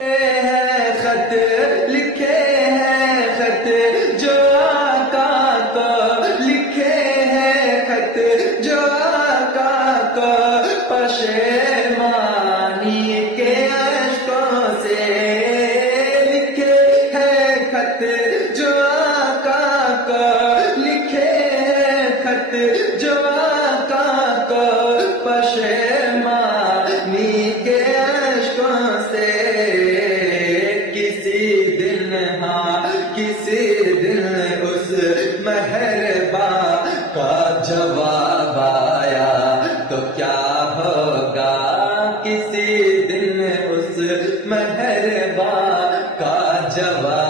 ہے خط لکھے ہیں خط جو آقا کو لکھے ہیں خط جو آقا کو پشیمانی کے اشکوں سے لکھے ہیں خط جو آقا کو لکھے ہیں خط جو آقا کو پشیمانی کے اشکوں سے کسی دن اس مہرباں کا جواب آیا تو کیا ہوگا کسی دن اس مہرباں کا جواب